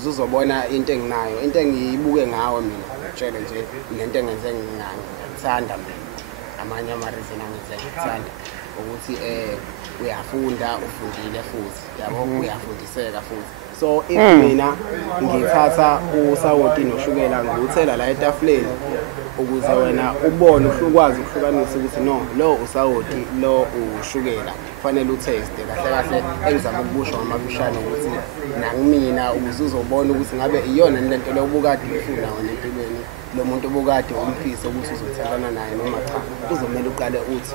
ukuze uzobona into enginayo, into engiyibuke ngawe mina ngitshele nje lento engenze ngithanda mina amanye ama-reason angenze ngithanda ukuthi uyafunda ufundile futhi yabo uyafundiseka futhi so if mina ngithatha usawoti noshukela ngiwuthela la etafuleni ukuze wena ubone ukwazi ukuhlukanisa ukuthi no lo usawoti lo ushukela kufanele utaste kahle kahle engizama ukubusha ngamafishane ukuthi nakimina ukuze uzobona ukuthi ngabe iyona lento lokubukade ufuna wena empilweni lo muntu obukade umfisa ukuthi uzothelana naye noma cha uzomela uqale uthi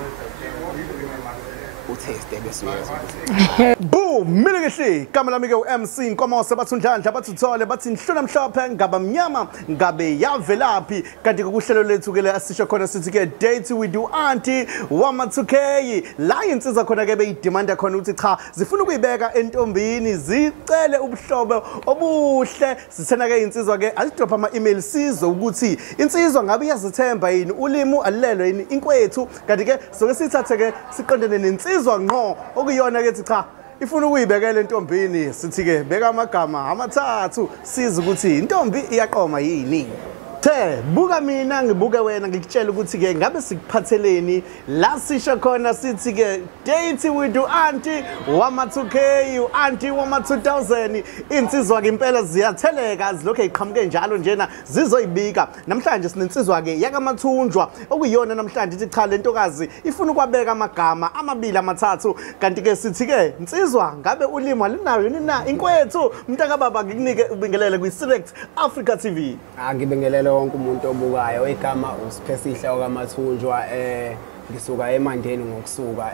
utaste bese uyazi boom milikehle kama lami ke uMC inkomo sebathundlandla bathuthole bathi nhluna mhlophe ngaba mnyama ngabe yavelaphi kanti kuhlelo lethu ke la sisho khona sithi ke Date With Aunty wama 2K la insizwa khona ke beyidemanda khona ukuthi cha zifuna ukuyibeka entombini zicele ubuhlobo obuhle sithena ke insizwa ke azidrop ama email sizo ukuthi insizwa ngabe iyazithemba yini ulimi alilelo yini inkwethu kanti ke soke sithathe ke siqondene nensizwa ngqo okuyona ke cha ifuna ukuyibekela entombini sithi ke beka amagama amathathu siza ukuthi intombi iyaqoma yini the buka mina ngibuke wena ngikutshela ukuthi ke ngabe sikuphatheleni la sisho khona sithi ke Date With Aunty wama 2K Aunty wama 2000 insizwa ke impela ziyatheleka zilokho eziqhamuke njalo njena zizoyibika namhlanje sinensizwa ke yakamathunjwa okuyiyona namhlanje ithi cha lentokazi ifuna ukwabeka amagama amabili amathathu kanti ke sithi ke insizwa ngabe ulimi alinayo yini na inkwethu mntaka baba ngikunike ubingelele kwi Select Africa TV ngibingelele wonke umuntu obukayo igama uSiphesihle okamathunjwa ngisuka eMandeni ngokusuka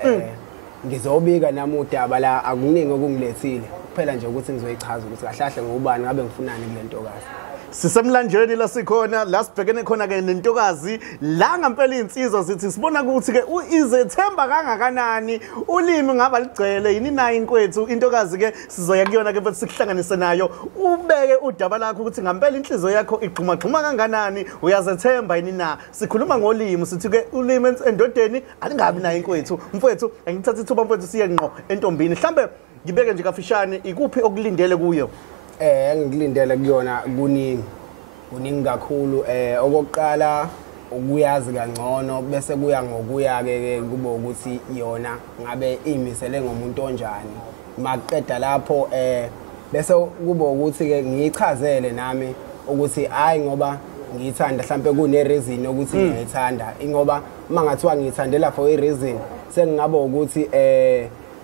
ngizobika nami udaba la akuningi okungilethile kuphela nje ukuthi ngizoyichaza ukuthi kahlahle ngubani ngabe ngifunani kule ntokazi sisemlanjeni la sikhona la sibhekene khona ke nentokazi la ngempela insizwa sithi sibona ukuthi ke izethemba kangakanani ulimi ngaba ligcwele yini nayo inkwethu intokazi ke sizoya kuyona ke futhi sikuhlanganise nayo ubeke udaba lakho ukuthi ngempela inhliziyo yakho igquma kangakanani uyazethemba yini na sikhuluma ngolimi sithi ke ulimi endodeni alingabi nayo inkwethu mfowethu ngithatha ithuba mfowethu siye ngqo entombini mhlambe ngibeke nje kafishane ikuphi okulindele kuyo engilindele kuyona kuningi kakhulu okokuqala ukuyazi kangcono bese kuya ngokuya ke kube ukuthi yona ngabe imisele ngomuntu onjani maqeda lapho bese kube ukuthi ke ngiyichazele nami ukuthi hayi ngoba ngiyithanda mhlambe kune reason ukuthi ngiyithanda ingoba mangathiwa ngiyithandela for i reason sengingaba ukuthi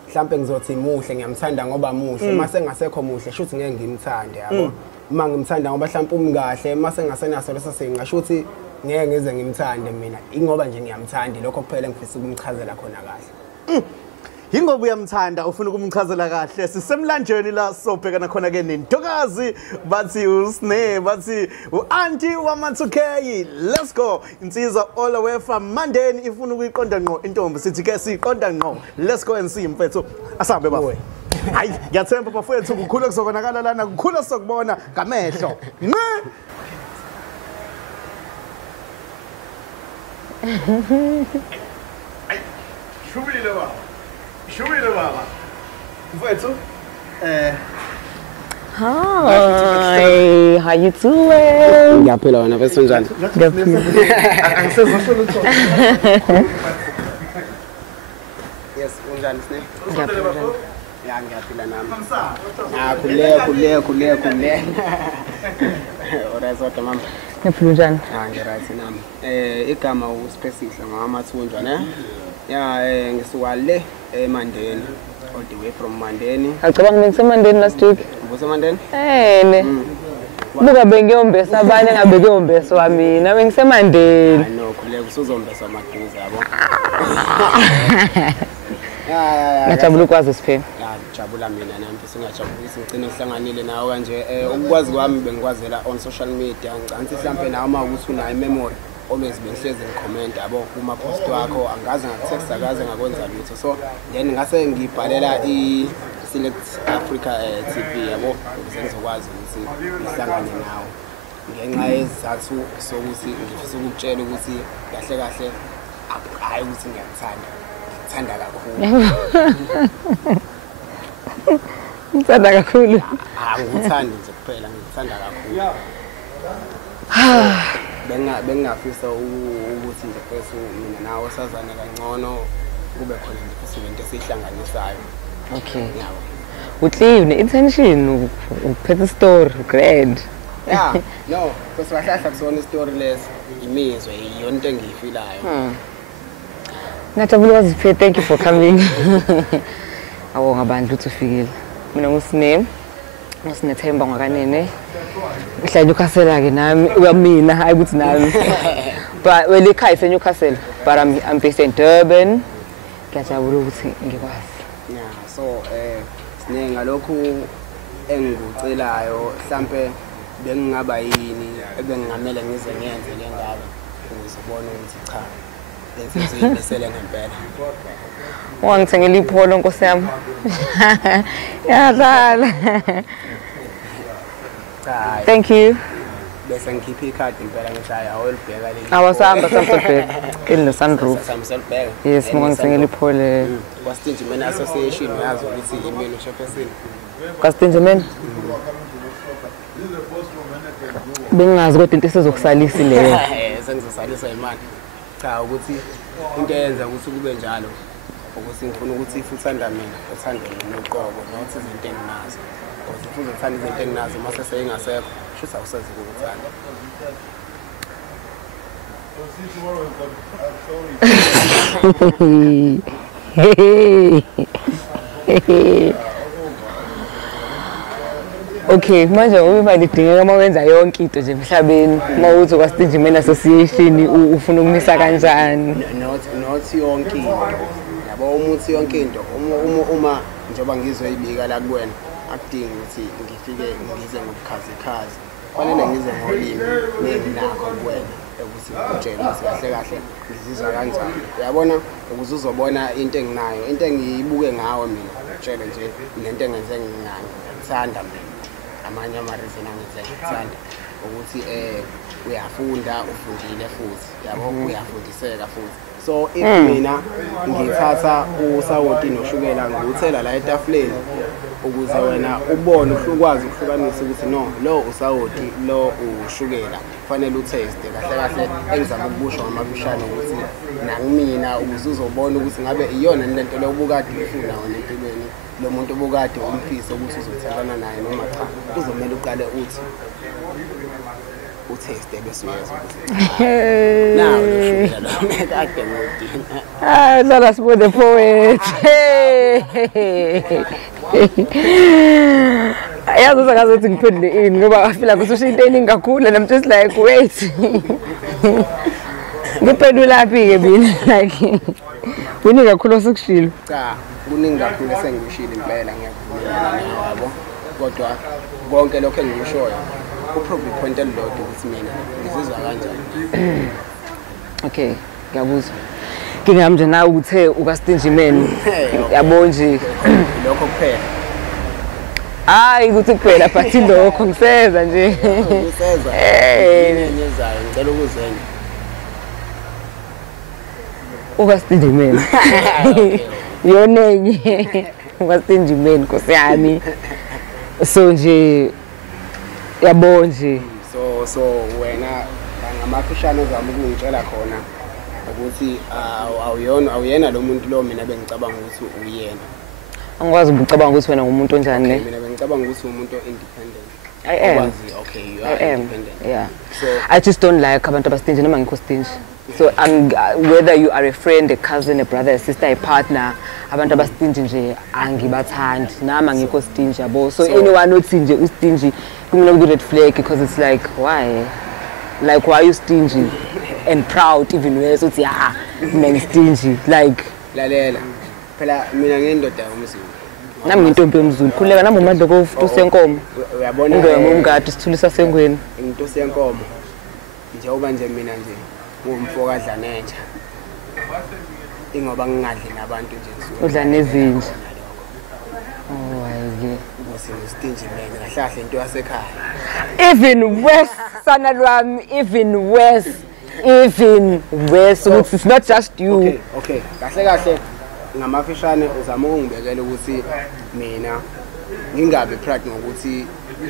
mhlambe ngizothi muhle ngiyamthanda ngoba muhle mase ngasekho muhle shuthi ngeke ngimthande yabo uma ngimthanda ngoba mhlambe umkahle mase ngasenaso leso sinqa shuthi ngeke ngize ngimthande mina ingoba nje ngiyamthanda lokho kuphela ngifisa ukumchazela khona kahle Ingoba uyamthanda ufuna ukumchazela kahle sisemlanjeni la sobhekana khona ke nentokazi bathi usne bathi uAunty wama 2K let's go insizwa all the way from Mandeni ifuna ukuyiqonda ngqo intombi sithi ke siyiqonda ngqo let's go and see mfethu asambe bafo hayi ngiyathemba bafethu kukhulu kuzokonakala lana kukhulu sokubona ngamehlo ay shubile baba Shubile baba. Mfethu Hi, how you doing? Ngiyaphila wena bese njani? Ngiyaphila. Angisezasho lutho. Yes, unjani sine? Ngiyaphila. Ya ngiyaphila nami. Khule. Orazo mama. Ngiyaphila njani? Ngirathi nami. Igama uSiphesihle ngamathunjwa ne? Ya ngisuka le eMandeni all the way from Mandeni. Acabanga ngisemandeni last week. Ubusemandeni? Ne. Buka bengiyombesa abanye ngabe kuyombesa wami na bengisemandeni. I know khule usuzombesa amaduze yabo. Ngajabula ukwazi Siphe. Ya ngijabula mina nami singajabulisa ngicine sihlanganile nawe kanje ukwazi kwami bengikwazela on social media ngicansi mhlambe nawe uma ukuthi una memory always bengihlezi ngicomment yabo kuma post wakho angaze ngakutexta akaze ngakwenza lutho so then ngase ngibhalela Select Africa TV yabo ukuze ngizokwazi ukuthi ngihlangane nawe ngenxa yezathu sokuthi ngifisa ukutshela ukuthi kahle hayi ukuthi ngiyamthanda kakhulu Ngithanda kakhulu. Angikuthandi nje kuphela ngikuthanda kakhulu. Bengingafisa ukuthi nje bese mina nawe sazane kangcono kube khona nje into esihlanganisayo. Okay. Uthi une-intention ukuphetha story grand. Yeah, no, because wahlahla kusona story less imizwe iyona into engiyifilayo. Ngajabula waziphe, thank you for coming. Awonga bandla uthi ufikile. Mina ngusinethemba ngakanene. Uhlala ukhasela ke nami uyamina hayi ukuthi nami. But well ekhaya eseNewcastle, but I'm based in Durban. Ngiyajabula ukuthi ngikwazi. Yeah, so sine ngalokhu engikucelayo mhlambe bengingaba yini ebengingamela ngize ngenze lengaba ngizobona ukuthi cha lenze zibesele ngempela. Wangithengela ipholo nkosi yami. Yadlala. Thank you. Bese ngikhipha ikhadi impela ngishaya awelibheka leli. Awasamba samsobheka. Kile sunroof. Samselbheka. Yes, ngithengela ipholo. Kwastinjimeni association yazi ukuthi imini ushopesini. Kwastinjimeni. Bengazi kodwa into esizokusalisa leyo. Sengizosalisa imali. Cha ukuthi into eyenza ukuthi kube njalo ukuthi ngifuna ukuthi ifuthanda mina uthande mina uqobo nokuthi izinto enginazo. Ukuthi futhi uthanda izinto enginazo mase seyingasekho shusa usazi ukuthanda. Okay, manje uma lidingeka mawenza yonke into nje emhlabeni, mawuthi kwaStinjimeni Association ufuna ukumisa kanjani? Not yonke into. Yabo umuthi yonke into. Uma njoba ngizoyibika la kuwena, akudingi ukuthi ngifike ngize ngokukhazi. Fanele ngize ngolimi nenginakho kuwena ukuthi utshele ukuthi kahle ngizizwa kanjani. Uyabona ukuze uzobona into enginayo, into engiyibuke ngawe mina, utshele nje nento engenze ngithanda mina. Amanye amareason angenze ngithanda ukuthi uyafunda ufundile futhi yabo uyafundiseka futhi. So if mina ngithatha usawoti noshukela ngikuthela la etafuleni ukuze wena ubone ukwazi ukuhlukanisa ukuthi no lo usawoti lo ushukela fanele utaste kahle engizama ukubusha ngamafishane ukuthi nangimina ukuze uzobona ukuthi ngabe iyona lento le ubukade ufuna wena empilweni lo muntu obukade umfisa ukuthi uzothelana naye noma cha uzomela uqale uthi utaste bese uyeza ukuthi now ushukela lo mekade ngudina Dlala sibo the poet. Yazi uzakazothi ngiphendule ini ngoba afila ukuthi usho into eningi kakhulu and I'm just like wait. Ngiphendula laphi ke mina like kuningi kakhulu osekushilo. Cha kuningi kakhulu esengishilo impela ngiyavumelana nabo kodwa konke lokho engikushoyo uprove point elilodwa ukuthi mina ngizizwa kanjani. Okay, ngiyabuzwa. Ngingami nje nawe uthe ukaStinjimeni yabo nje lokho kuphela. Hayi ukuthi kuphela but lokho ngiseza nje. Ngiseza. Ngiyezayo ngicela ukuzenya. ukaStinjimeni yonenye ukaStinjimeni Nkosi yami so nje yabo nje so wena ngamafishane ozama ukungitshela khona ukuthi awuyena lo muntu lo mina bengicabanga ukuthi uyena. Angikwazi ukucabanga ukuthi wena ngumuntu onjani ne. Mina bengicabanga ukuthi umuntu independent. I am. Okay, you are independent. Yeah. So I just don't like abantu abastingy noma ngikho stingy. So whether you are a friend, a cousin, a brother, a sister, a partner, abantu abastingy nje angibathandi nama ngikho stingy yabo. So anyone othi nje ustingy kumele ku red flag because it's like why? Like why are you stingy and proud even when uthi ah mina stingy like lalela phela mina ngendoda yomzulu nami ngintombi yomzulu khuleka nami umadlo kofuthi senkomo uyabona ngeke umgadi sithulisa sengweni into senkomo njengoba nje mina nje ngumfoka dlanenja ingoba ngingadli nabantu nje udla nezinja oh hayi stingy man kahle into yasekhaya even worse sana lwami even worse so it's not just you okay kahle ngamafishane uzama ukungibekela ukuthi mina ngingabe proud ngokuthi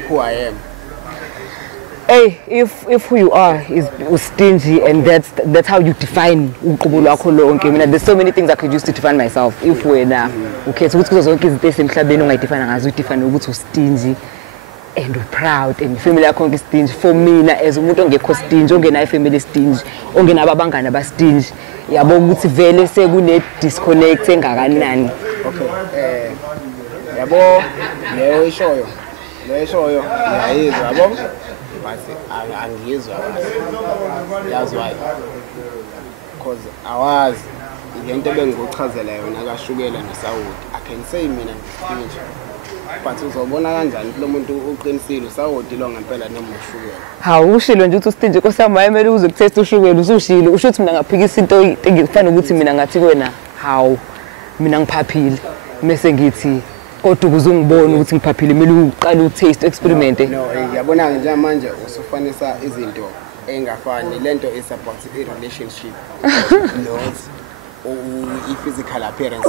who I am. Hey, if who you are is stingy and that's how you define uqobo lwakho lonke. Mina there's so many things I could use to define myself. If wena ukhetha ukuthi kuzo zonke izinto esemhlabeni ongayidefine ngazo udefine ukuthi stingy and proud and family yakho ngi stingy. For mina as umuntu ongekho stingy, ongena ifamily stingy, ongena abangane ba stingy, yabo ukuthi vele sekune disconnect engakanani. Okay, yabo leyo ishoyo yayizwa yabo bathi angizwa kahle. That's why, because awazi lento bengikuchazela yona kaShukela noSawoti. I can say mina ngistingy, but uzobona kanjani lo muntu uqinisile uSawoti lo ngempela noma uShukela. Hawu ushilo nje ukuthi ustingy kosama yemele uze kutest uShukela usushilo usho ukuthi mina ngaphikisa into engifana ukuthi mina ngathi kwena hawu mina ngiphaphile bese ngithi kodwa ukuze ungibone ukuthi ngiphaphile kumele uqale utaste experiment. No, yabona nje manje usufanisa izinto engafani. Lento is about a relationship not i-physical appearance.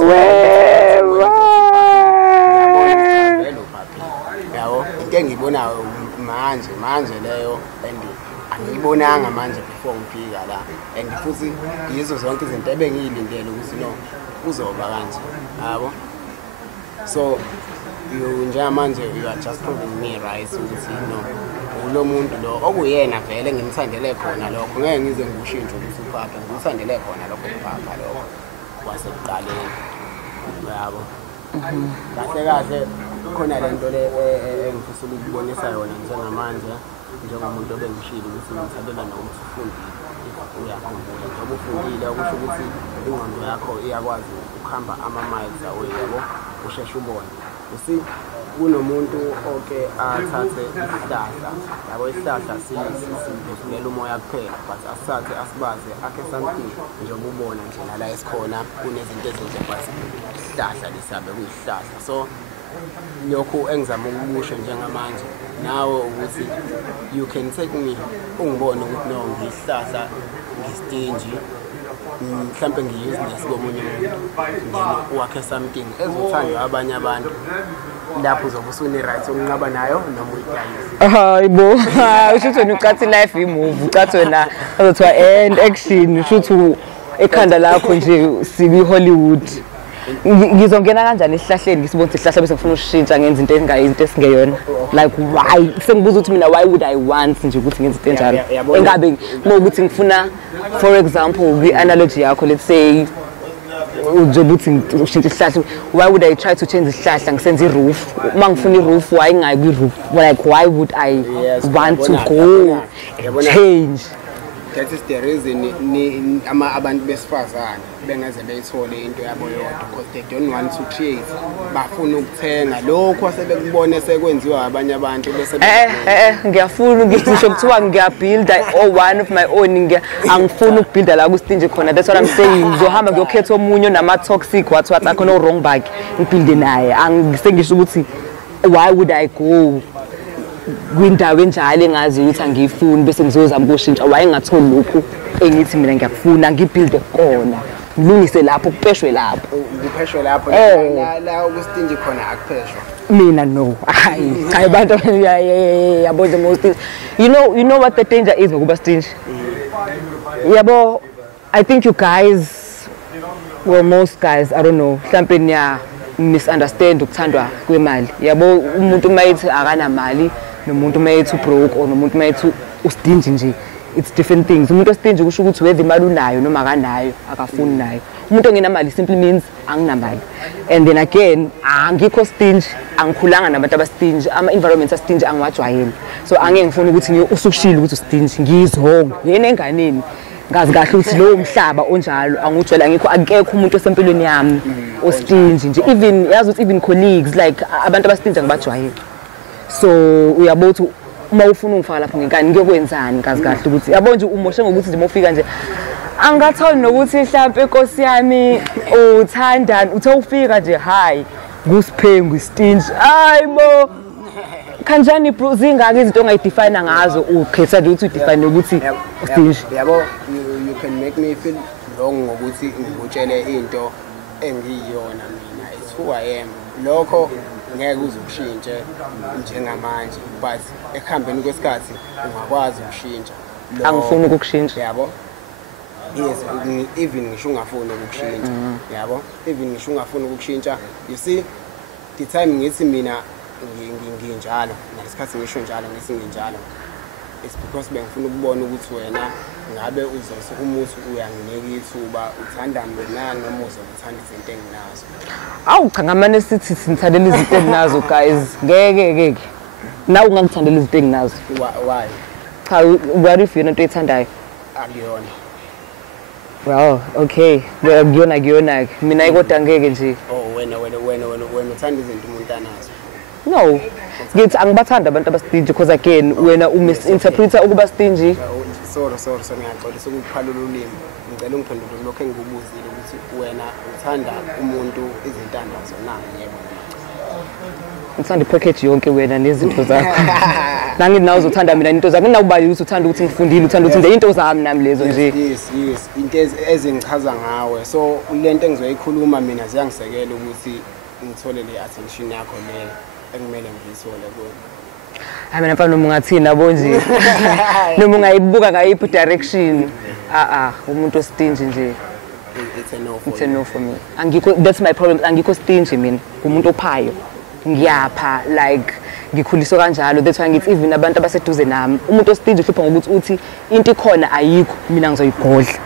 Yabo into engiyibonayo manje leyo and angiyibonanga manje before ngifika la, and futhi yizo zonke izinto ebengiyilindele ukuthi no kuzoba kanje yabo. So njengamanje you are just proving me right ukuthi no ulo muntu lo okuyena vele ngimthandele khona lokho ngeke ngize ngushintshe ukuthi uphapha ngimthandele khona lokho uphapha lokho wasekuqaleni yabo. Kahle khona lento le engifisa ukubonisa yona njengamanje njengomuntu obengishilo ukuthi ngimthandela nokuthi ufundile uyakhumbula njengoba ufundile okusho ukuthi ingqondo yakho iyakwazi ukuhamba ama-miles away yabo usheshe ubone. Usi kunomuntu oke athathe isihlahla yabo isihlahla sivulela umoya kuphela but asathe asibaze akhe something njengoba ubona nje nala esikhona kunezinto ezinhle but isihlahla lisabe kuyisihlahla. So lokho engizama ukukusho njengamanje nawe ukuthi you can take me ungibone ukuthi no ngisihlahla ngistingy mhlambe ngiyuseless komunye umuntu wakhe something ezothandwa abanye abantu lapho uzobe usune right okunqaba nayo noma uyidayisa. Hayibo usho ukuthi ucathi life imove ucathi wena azothiwa end action usho ukuthi ekhanda lakho nje sibi Hollywood. Ngizongena kanjani esihlahleni ngisibona isihlahla bese ngifuna ushintsha ngenza into engayizinto esingeyona like why sengibuza ukuthi mina why would I want nje ukuthi ngenze into enjalo engabe ngokuthi ngifuna for example the analogy yakho let's say uzobuthi ushintsha isihlahla why would I try to change isihlahla ngisenze iroof mangifuna iroof why ngayi kwiroof like why would I want to go change. That is the reason abantu besifazane bengeze beyithole into yabo yodwa because they don't want to create. Bafuna ukuthenga lokho asebekubone sekwenziwa abanye abantu bese ngiyafuna ngisho kuthiwa ngiyabuilda one of my own angifuni ukubuilda la kustinje khona. That's what I'm saying. Ngizohamba ngiyokhetha omunye nama toxic what akho wrong bag ngibuilde naye angisengisho ukuthi why would I go kwindawo enjalo engazi ukuthi angiyifuni bese ngizozama ukushintsha wayengatholi lokhu engithi mina ngiyakufuna ngibuilde khona ngilungise lapho kupheshwe lapho kupheshwe lapho la ukustinje khona akupheshwa. Mina no hayi abantu yabo the most you know what the danger is ngokuba stingy yabo. I think you guys, well most guys, I don't know, mhlambe niya misunderstand ukuthandwa kwemali yabo. Umuntu mayithi akana mali nomuntu mayithi broke or nomuntu mayithi ustingy nje it's different things. Umuntu ostingy kusho ukuthi whether imali unayo noma akanayo akafuni nayo. Umuntu ongenamali simply means anginamali. And then again angikho stingy, angikhulanga nabantu abastingy, ama environments astingy angiwajwayeli. So angeke ngifuna ukuthi usukushila ukuthi ustingy ngizonke yena enganeni ngazi kahle ukuthi lo umhlaba onjalo angujwayela akekho umuntu osempilweni yami ostingy nje. Even yazi ukuthi even colleagues like abantu abastingy ngibajwayela. So uyabona uma ufuna ungifaka lapho ngekani ngiyokwenzani kazi kahle ukuthi yabo nje umoshe ngokuthi nje mofika nje angatholi nokuthi mhlawumbe inkosi yami uthandani uthe ufika nje hayi kusiphengu istingy hayibo kanjani zingaki izinto ongayidefine ngazo ukhetha nje ukuthi udefine ukuthi ustingy yabo. You can make me feel wrong ngokuthi ngikutshele into engiyiyona mina it's who I am. Lokho ngeke uze ukushintshe njengamanje but ekuhambeni kwesikhathi ungakwazi ukushintsha. Angifuni ukukushintsha. Yabo? Yes, even ngisho ungafuni ukukushintsha. Yabo? Even ngisho ungafuni ukukushintsha. You see, the time ngithi mina nginjalo, ngesikhathi ngisho njalo ngithi nginjalo. It's because bengifuna ukubona ukuthi wena ngabe uzosuka umuthi uyanginika ithuba uthanda mina noma uzothanda izinto enginazo. Awu cha ngamane sithi sinthandela izinto enginazo guys. Ngeke. Na ungangithandela izinto enginazo. Why? Cha what if yona into ethandayo? Akuyona. Well, okay. Well, kuyona. Mina kodwa ngeke nje. Oh, wena uthanda izinto umuntu anazo. No. Ngithi angibathanda abantu abastingy because again wena misinterpreta ukuba stingy. Sorry ngiyaxolisa ukuphalula ulimi. Ngicela ungiphendule lokho engikubuzile ukuthi wena uthanda umuntu izinto anazo na yebo. Ngithanda ipackage yonke wena nezinto zakho. Nangithi nawe uzothanda mina into zakho. Nginawubali ukuthi uthanda ukuthi ngifundile uthanda ukuthi nje into zami nami lezo nje. Yes. Into ezingichaza ngawe. So lento engizoyikhuluma mina ziyangisekela ukuthi ngithole le attention yakho le engimele ngiyithole kuwe. Hayi mina mfana ungathini nabo nje. Noma ungayibuka ngayiphi direction. Umuntu ostingy nje. It's a no for me. That's my problem. Angikho stingy mina. Umuntu ophayo. Ngiyapha like ngikhuliswa kanjalo. That's why ngithi even abantu abaseduze nami. Umuntu ostingy uhlupha ngokuthi uthi into ikhona ayikho mina ngizoyigodla.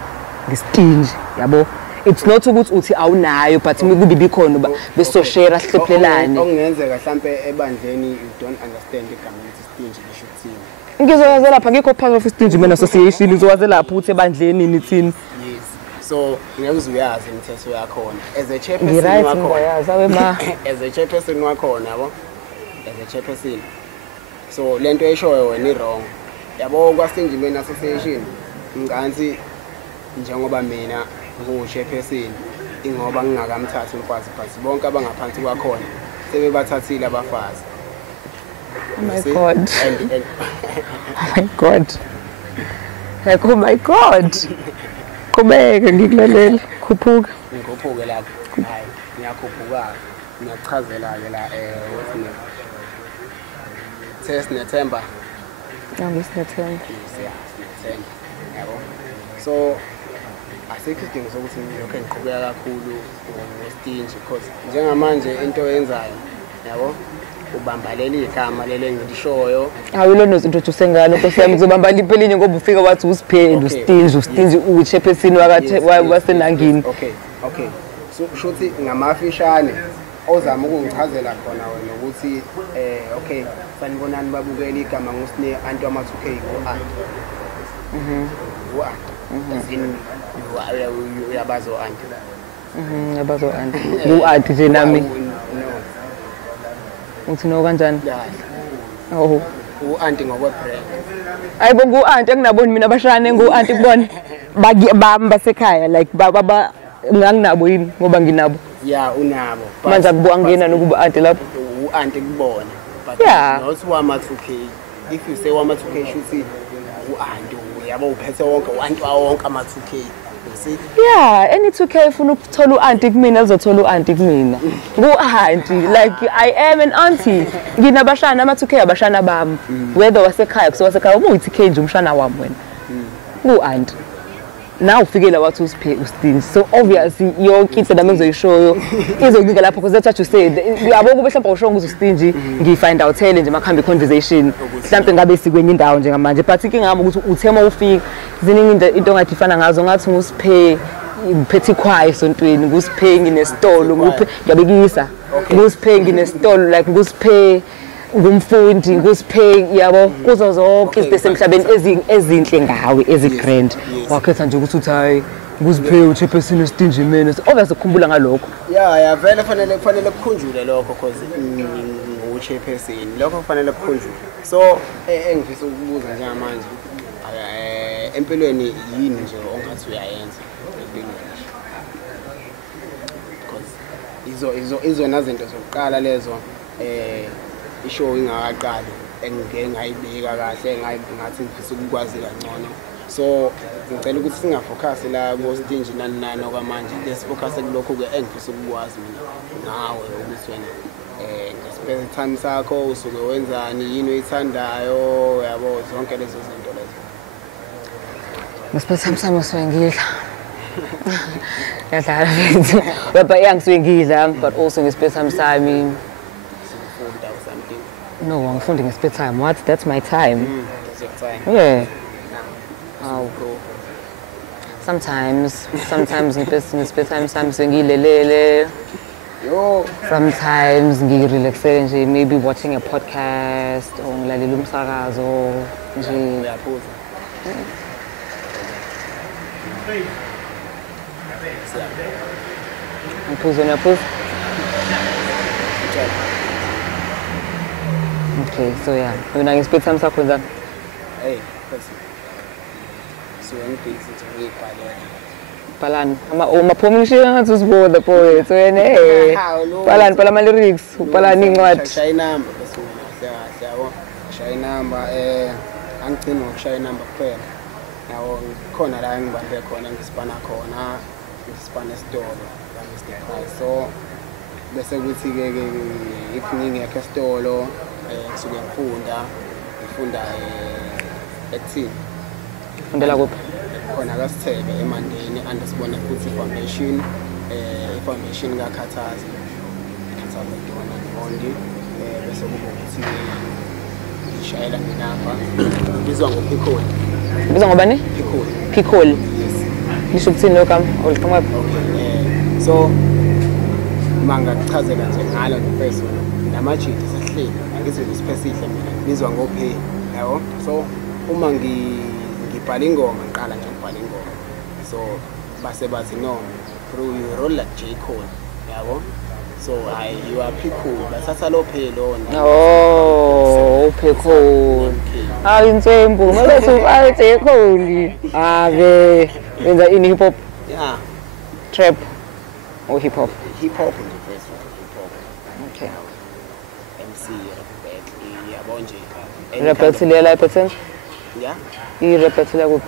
Ngistingy, yabo. It's not ukuthi uthi awunayo but kubi bikhona beso share sihlephelane. Okungenzeka mhlambe ebandleni you don't understand igama lithi stingy lisho ukuthini. Ngizowaze lapha ngikho part of stingy man association uzowaze lapha uthi ebandleni nithini. Yes. So ngeke uzuyazi imithetho yakhona. As a chairperson wakho. As a chairperson wakhona yabo. As a chairperson. So lento eshoyo wena wrong. Yabo kwa stingy man association nganthi njengoba mina ngu-chairperson ingoba ngingakamthathi umfazi phansi bonke abangaphansi kwakhona sebebathathile abafazi. Oh my god. Like oh my god. Qhubeka ngikulalele khuphuka. Ngikuphuke lapho. Hayi ngiyakhuphuka. Ngiyachazela ke la what's name. Test Nethemba. Ngisithemba. Nethemba. Yabo. So asikho isidingo sokuthi ngilokho engiqhubeka kakhulu ngestingy because njengamanje into yenzayo yabo ubambalela igama lele ngilishoyo. Awulona introduce ngalo Nkosi yami ngizobamba lipelinye ngoba ufika wathi usiphende ustingy uchairperson wakathe wasenangini. Okay. So shothi ngamafishane ozama ukungichazela khona wena ukuthi okay sanibonani babukela igama ngusine anti ama2K go-Aunty. Azini uyabazo Aunty. Yabazo Aunty. Ngu-Aunty nje nami. Uthi no kanjani? Oh. U-Aunty ngokwe-brand. Ayibo ngu-Aunty enginaboni mina abashane ngu-Aunty kubona. Bami basekhaya like baba nganginabo yini ngoba nginabo. Yeah unabo. Manje akubuka ngena nokuba Aunty lapho. U-Aunty kubona. But not wama2K. If you say wama2K shuthi u-Aunty yabo uphethe wonke uAunty wonke ama2K. You see? Yeah, any 2K ufuna ukuthola uAunty kumina azothola uAunty kumina. Ngu-Aunty like I am an auntie. Nginabashana ama2K abashana bami. Whether wasekhaya kusekhaya uma uyi2K nje umshana wami wena. Ngu-Aunty. Now ufikela wathi usiphe ustingy. So obviously yonke into nami ngizoyishoyo izokunika lapho because that's what you said. Yabo kube mhlawumbe usho ukuthi ustingy ngifind out nje makhambi conversation. Mhlawumbe ngabe sikwenye indawo njengamanje but inkinga ngami ukuthi uthema ufika ziningi into ongathi ifana ngazo ngathi ngusiphe ngiphethe ikhwayi esontweni ngusiphe nginesitolo ngiyabekisa ngusiphe nginesitolo like ngusiphe ngumfundi ngusiphe yabo kuzo zonke izinto esemhlabeni ezinhle ngawe ezigrand wakhetha nje ukuthi hayi ngusiphe uchairperson estingy man obviously ukukhumbula ngalokho yeah vele kufanele kukhunjule lokho because ngu-chairperson lokho kufanele kukhunjule so engifisa ukubuza njengamanje empilweni yini nje ongathi uyayenza because izona zinto zokuqala lezo ishow ingakaqali engike ngayibika kahle ngathi ngifisa ukukwazi kangcono so ngicela ukuthi singafocus la ku stingy nani okwamanje let's focus kulokho ke engifisa ukukwazi mina ngawe ukuthi wena spare time sakho usuke wenzani yini oyithandayo yabo zonke lezo zinto lezo. Ngesikhathi sami usuke ngidla. Ngiyadlala mfethu. Baba ngisuke ngidla but also ngesikhathi sami Ufunda or something. no, angifundi ngesikhathi time. What? That's my time. That's your time. Yeah. Oh, cool. Sometimes ngesikhathi time sami usuke ngilelele. Yo, Sometimes ngirelaxele nje, maybe watching a podcast or ngilalela umsakazo nje. uyaphuza. Ngiphuza. Okay, so yeah. Mina ngesikhathi sami sakho njani? Hey, kasi. So ngibhizi nje ngibhalele. Balani maphuma ngishilo ngathi usiboda poet wena balani bhala ama lyrics ubhalani incwadi Shaya inamba bese kahle yabo. Shaya inamba angigcini ngokushaya inamba kuphela. Yabo khona la ngibambe khona ngisipana khona ngisipana esitolo Mr. Price. So bese kuthi ke if ngingekho esitolo ngisuke ngifunda acting. undela kuphi Khona kaSithebe eMandeni andisibona futhi foundation foundation kaKhathazi Dona Mondi bese kuba ukuthi ngishayela nginapha ngizwa ngoPikholi bizwa ngobani Pikholi nisho ukuthini lo kama uliqhamuka okay so mangakuchazela nje ngalo ngepeso namajidi sehleli angithi isiphesihle mina bizwa ngophe yabo so uma ngibhala ingoma ngiqala nje ngibhala ingoma so base bathi no through you roll like J Cole yabo so you are Pikholi bathatha lo phelo oh Pikholi insembu manje J Cole ave wenza ini hip hop yeah trap or hip hop in the first one hip hop okay MC yabo nje repetile la pattern yeah irepetile kuphi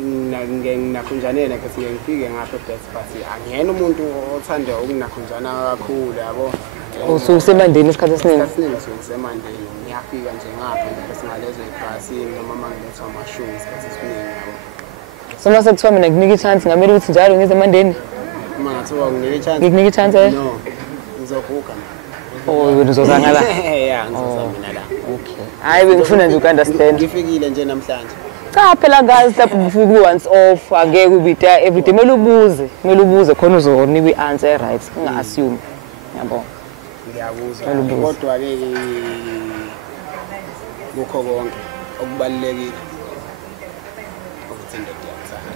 nginakhunjanela kasi ngifike ngapha best but angiyena umuntu othanda ukunakhunjana kakhulu yabo ususemandeni isikhathi esiningi usemandeni ngiyafika nje ngapha bese ngalezo ibhasi noma mangiletha amashow isikhathi esiningi yabo soma sekuthiwa mina nginika i-chance ngamele ukuthi njalo ngize emandeni uma ngathiwa nginika i-chance ngikunika i-chance no ngizobuka wena uzozanga la yeah ngizozama mina la okay hayi bengifuna nje uku-understand ngifikile nje namhlanje cha phela guys lapho ufika once off angeke ubita everyday kumele ubuze khona uzonikwa i-answer right unga-assume yabo ngiyakuzwa kodwa ke kukho konke okubalekile ukuthi indoda iyakuthanda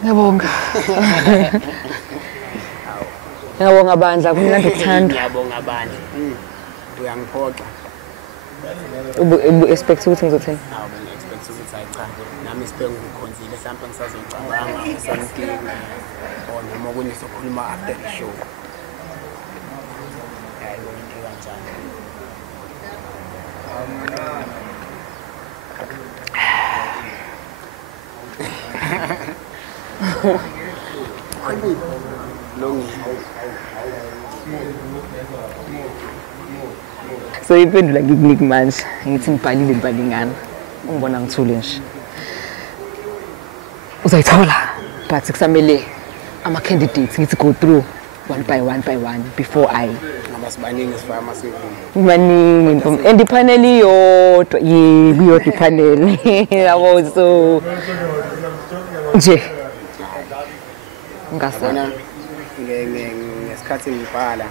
ngiyabonga ngiyabonga bandla kumnandi ukuthanda ngiyabonga bandla uyangiphoxa expect ukuthi ngizothini hawu mina expect ukuthi cha nami sibenge ukukhonzile mhlawumbe ngisazocabanga ngisankinga noma okunye sokhuluma after the show hayi konke kanjani so iphendula ngikunika manje ngithi ngibhalile ngibhalingana ungibona ngithule nje uzayithola but kusamele ama candidates ngithi go through one by one before I ngabasibaningi sifaka amasivini maningi and ipanel iyodwa yeyodwa ipanel yabo so nje ngasana ngesikhathi ngibhala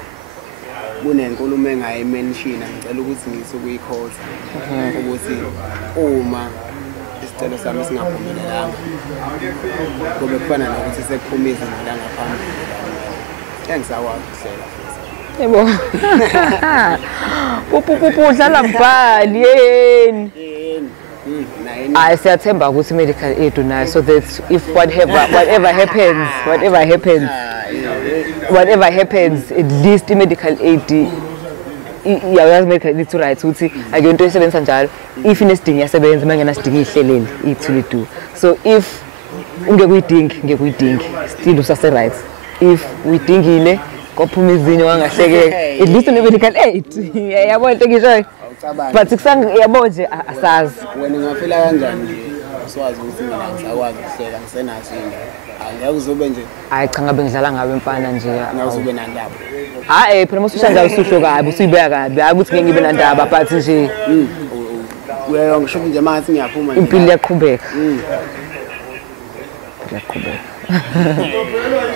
kunenkulumo engayimention ngicela ukuthi ngisukuyikhotha ukuthi uma isicelo sami singaphumelelanga kube kufana nokuthi sekuphume izinto la ngaphambili engisakwazi ukuhlela yebo udlala mbhali yeni I siyathemba ukuthi medical aid unayo so that if whatever happens at least medical aid iyawazi medical aid right ukuthi akuyonto esebenzisa njalo if inesidingo yasebenza mangenasidingo ihlelele ithule do so if ungekuyidingi still usase right if uyidingile kophuma izinyo wangahleke at least medical aid yabo into ngisho but kusanga yabo nje asazi wena ngafila kanjani nje uswazi ukuthi mina ngisakwazi ukuhleka ngisenazo into angeke uzobe nje hayi cha ngabe ngidlala ngabe mfana nje ngawuzobe nandaba phela mosisha nje ususho kabi usuyibeka kabi hayi ukuthi ngeke ngibe nandaba but nje uyayonga ngisho nje manje ngiyaphuma nje impilo iyaqhubeka iyaqhubeka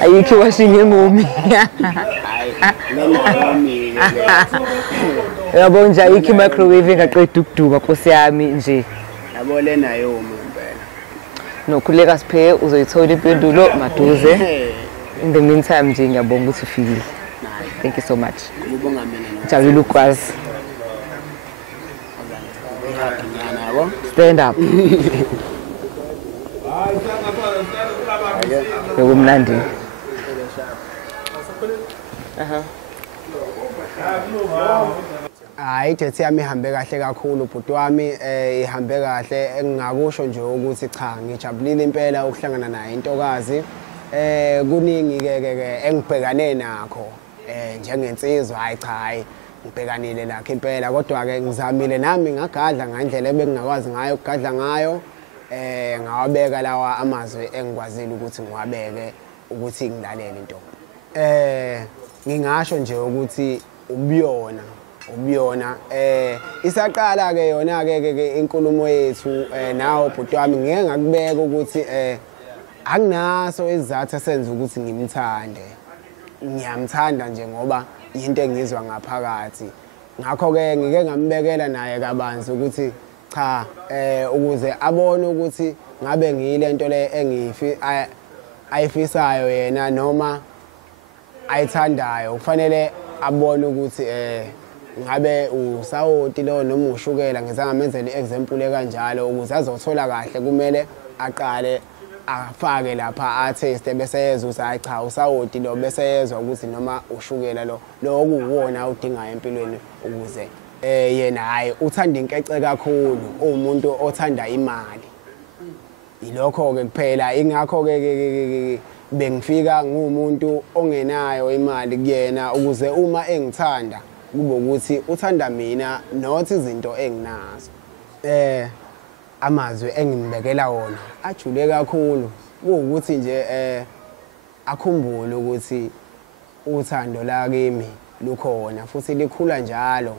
ayikho washing engumi yabo nje ayikho microwave engaqeda ukuduka Nkosi yami nje yabo lena yomi impela nokhuleka siphe uzoyithola impendulo maduze in the meantime nje ngiyabonga ukuthi ufikile thank you so much ngibonga mina ngijabule ukwazi stand up yokumnandi hayi date yami ihambe kahle kakhulu bhuti wami ihambe kahle engingakusho nje ukuthi cha ngijabulile impela ukuhlangana naye intokazi kuningi ke engibhekane nakho njengensizwa hayi cha hayi ngibhekanile lakhe impela kodwa ke ngizamile nami ngagadla ngandlela ebengingakwazi ngayo ukugadla ngayo ngawabeka lawa amazwi engikwazile ukuthi ngiwabeke ukuthi ngilalele into ngingasho nje ukuthi ubiyona isaqala ke yona ke inkulumo yethu nawo bhuti wami ngeke ngakubeka ukuthi anginaso isizathu esenza ukuthi ngimthande ngiyamthanda nje ngoba into engizwa ngaphakathi ngakho ke ngike ngambekela naye kabanzi ukuthi cha ukuze abone ukuthi ngabe ngiyilento le ayifisayo yena noma ayithandayo kufanele abone ukuthi ngabe usawoti lo noma ushukela ngizangamenzela iexample kanjalo ukuze azothola kahle kumele aqale afake lapha atheste bese yezwa ukuthi cha usawoti lo bese yezwa ukuthi noma ushukela lo okuwona udinga empilweni ukuze yena hayi uthanda inkece kakhulu umuntu othanda imali ilokho ke kuphela ingakho ke bengifika ngumuntu ongenayo imali kuyena ukuze uma engithanda kube ukuthi uthanda mina not izinto enginazo amazwi engimbekela wona ajule kakhulu ukuthi nje akhumbule ukuthi uthando la kimi lukhona futhi likhula njalo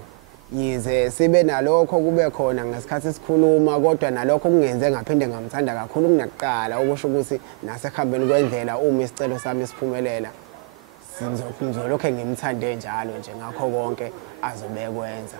yize sibe nalokho kube khona ngesikhathi sikhuluma kodwa nalokho kungenze ngaphinde ngamthanda kakhulu kunakuqala okusho ukuthi nasekuhambeni kwendlela uma isicelo sami siphumelela ngizolokho ngimthande njalo nje ngakho konke azobekwenza